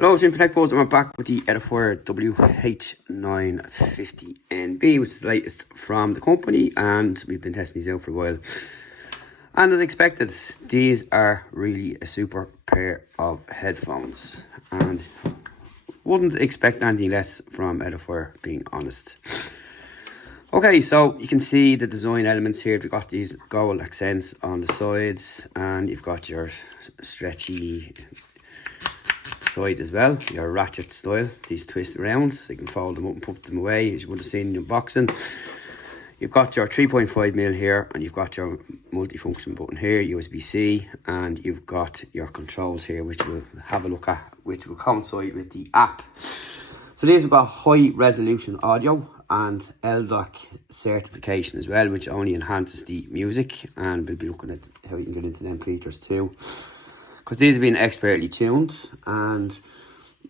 Hello, it's Protect Pros, and we're back with the Edifier WH950NB, which is the latest from the company, and we've been testing these out for a while. And as expected, these are really a super pair of headphones, and wouldn't expect anything less from Edifier, being honest. Okay, so you can see the design elements here. We've got these gold accents on the sides, and you've got your stretchy side as well, your ratchet style. These twist around so you can fold them up and put them away, as you would have seen in unboxing. You've got your 3.5mm here, and you've got your multifunction button here, USB-C, and you've got your controls here, which we'll have a look at, which will coincide with the app. So these have got high resolution audio and LDOC certification as well, which only enhances the music, and we'll be looking at how you can get into them features too, because these have been expertly tuned, and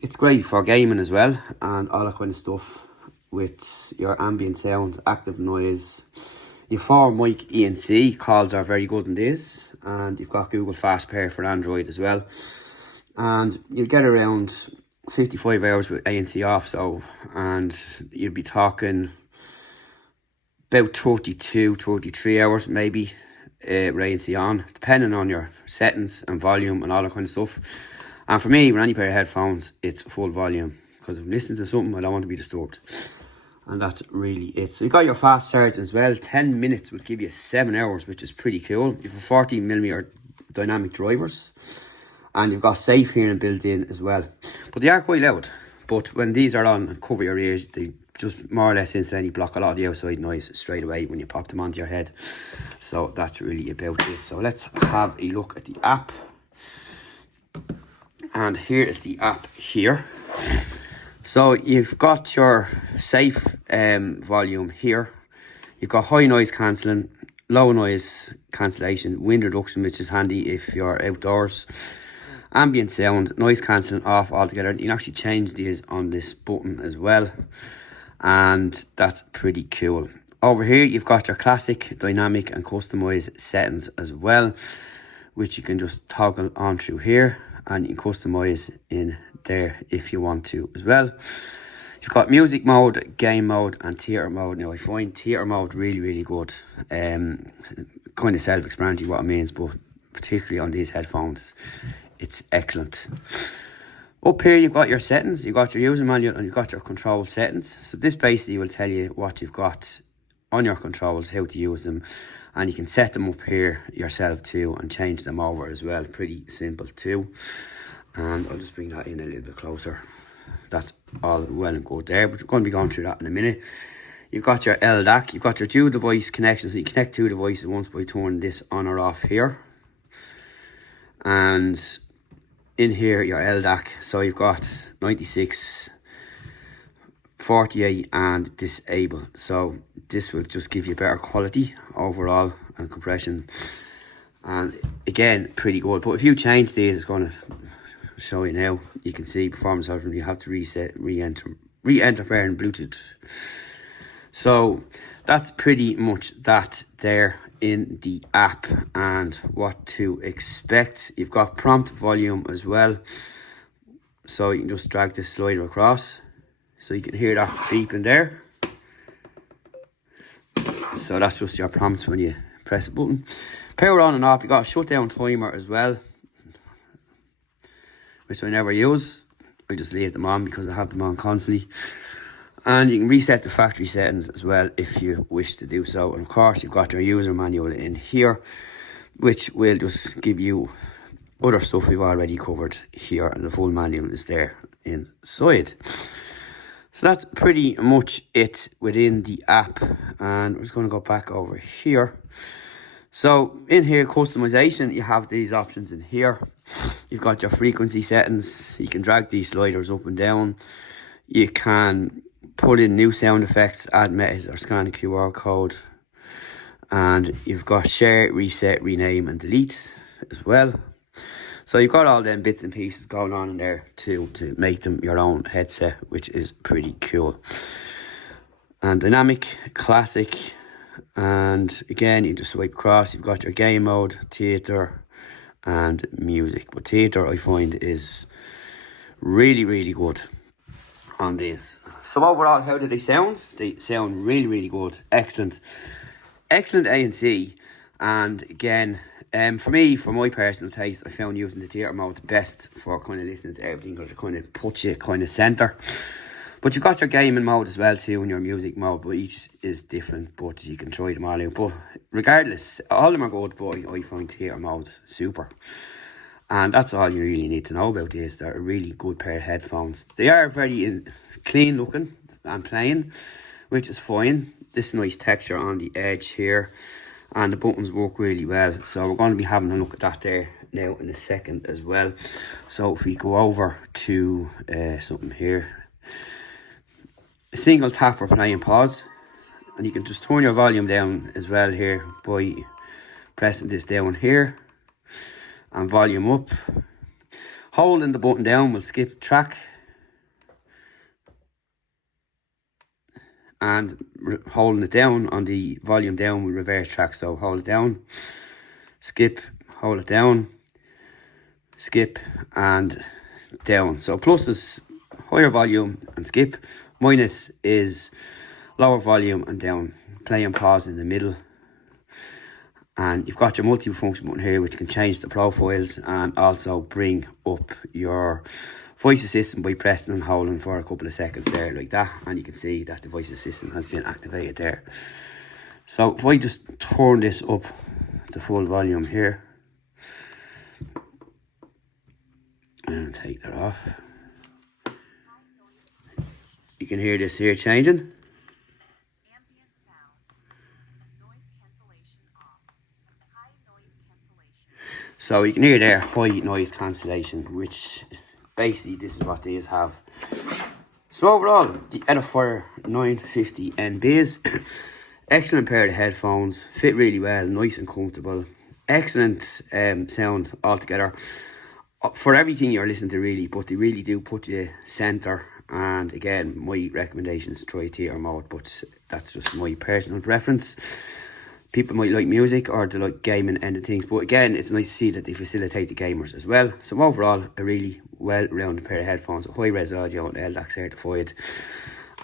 it's great for gaming as well, and all that kind of stuff with your ambient sound, active noise. Your 4-mic ENC calls are very good in these, and you've got Google Fast Pair for Android as well, and you'll get around 55 hours with ANC off, so, and you'll be talking about 33 hours maybe with ANC on, depending on your settings and volume and all that kind of stuff. And for me, with any pair of headphones, it's full volume, because if I'm listening to something, I don't want to be disturbed, and that's really it. So you've got your fast charging as well. 10 minutes would give you 7 hours, which is pretty cool. You have 14mm dynamic drivers, and you've got safe hearing built in as well. But they are quite loud, but when these are on and cover your ears, they just more or less instantly block a lot of the outside noise straight away when you pop them onto your head. So that's really about it. So let's have a look at the app. And here is the app here. So you've got your safe volume here. You've got high noise cancelling, low noise cancellation, wind reduction, which is handy if you're outdoors, ambient sound, noise cancelling off altogether. You can actually change these on this button as well, and that's pretty cool. Over here you've got your classic, dynamic and customized settings as well, which you can just toggle on through here, and you can customize in there if you want to as well. You've got music mode, game mode and theatre mode. Now I find theatre mode really good. Kind of self-explanatory what it means, but particularly on these headphones, it's excellent. Up here you've got your settings, you've got your user manual, and you've got your control settings. So this basically will tell you what you've got on your controls, how to use them, and you can set them up here yourself too and change them over as well. Pretty simple too. And I'll just bring that in a little bit closer. That's all well and good there, but we're going to be going through that in a minute. You've got your LDAC, you've got your dual device connection, so you connect two devices once by turning this on or off here. And in here your LDAC, so you've got 96, 48 and disable, so this will just give you better quality overall and compression, and again pretty good. But if you change these, it's going to show you now. You can see performance option, you have to reset, re-enter pair and Bluetooth. So that's pretty much that there in the app and what to expect. You've got prompt volume as well, so you can just drag this slider across so you can hear that beeping there. So that's just your prompts when you press a button. Power on and off, you got a shutdown timer as well, which I never use. I just leave them on because I have them on constantly. And you can reset the factory settings as well if you wish to do so. And of course you've got your user manual in here, which will just give you other stuff we've already covered here, and the full manual is there inside. So that's pretty much it within the app, and we're just going to go back over here. So in here, customization, you have these options in here. You've got your frequency settings, you can drag these sliders up and down, you can put in new sound effects, add metas or scan a QR code, and you've got share, reset, rename and delete as well. So you've got all them bits and pieces going on in there too to make them your own headset, which is pretty cool. And dynamic, classic, and again you just swipe across. You've got your game mode, theatre and music, but theatre I find is Really, really good on these. So overall, how do they sound? They sound really, really good. Excellent. Excellent ANC. And again, for me, for my personal taste, I found using the theatre mode the best for kind of listening to everything, because it kind of puts you kind of centre. But you've got your gaming mode as well too, and your music mode, but each is different, but you can try them all out. But regardless, all of them are good, but I find theatre mode super. And that's all you really need to know about these. They're a really good pair of headphones. They are very clean looking and plain, which is fine. This nice texture on the edge here, and the buttons work really well. So we're going to be having a look at that there now in a second as well. So if we go over to something here, a single tap for play and pause, and you can just turn your volume down as well here by pressing this down here, and volume up. Holding the button down will skip track, and holding it down on the volume down will reverse track. So hold it down, skip, hold it down, skip, and down. So plus is higher volume and skip, minus is lower volume and down. Play and pause in the middle. And you've got your multi-function button here, which can change the profiles and also bring up your voice assistant by pressing and holding for a couple of seconds there like that. And you can see that the voice assistant has been activated there. So if I just turn this up to full volume here and take that off, you can hear this here changing. So you can hear there high noise cancellation, which basically this is what these have. So overall, the Edifier 950NBs, excellent pair of headphones, fit really well, nice and comfortable, excellent sound altogether for everything you're listening to really, but they really do put you centre. And again, my recommendation is to try theatre mode, but that's just my personal preference. People might like music or they like gaming end of things, but again, it's nice to see that they facilitate the gamers as well. So overall, a really well-rounded pair of headphones, high-res audio and LDAC certified,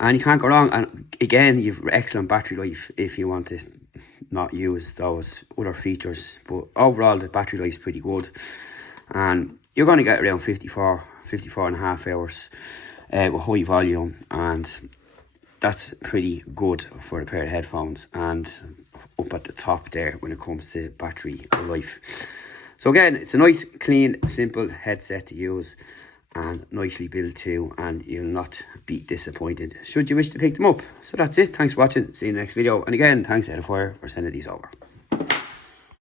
and you can't go wrong. And again, you've excellent battery life if you want to not use those other features, but overall the battery life is pretty good, and you're going to get around 54 and a half hours with high volume, and that's pretty good for a pair of headphones, and up at the top there when it comes to battery life. So again, it's a nice, clean, simple headset to use, and nicely built too, and you'll not be disappointed should you wish to pick them up. So that's it. Thanks for watching. See you in the next video. And again, thanks Edifier for sending these over.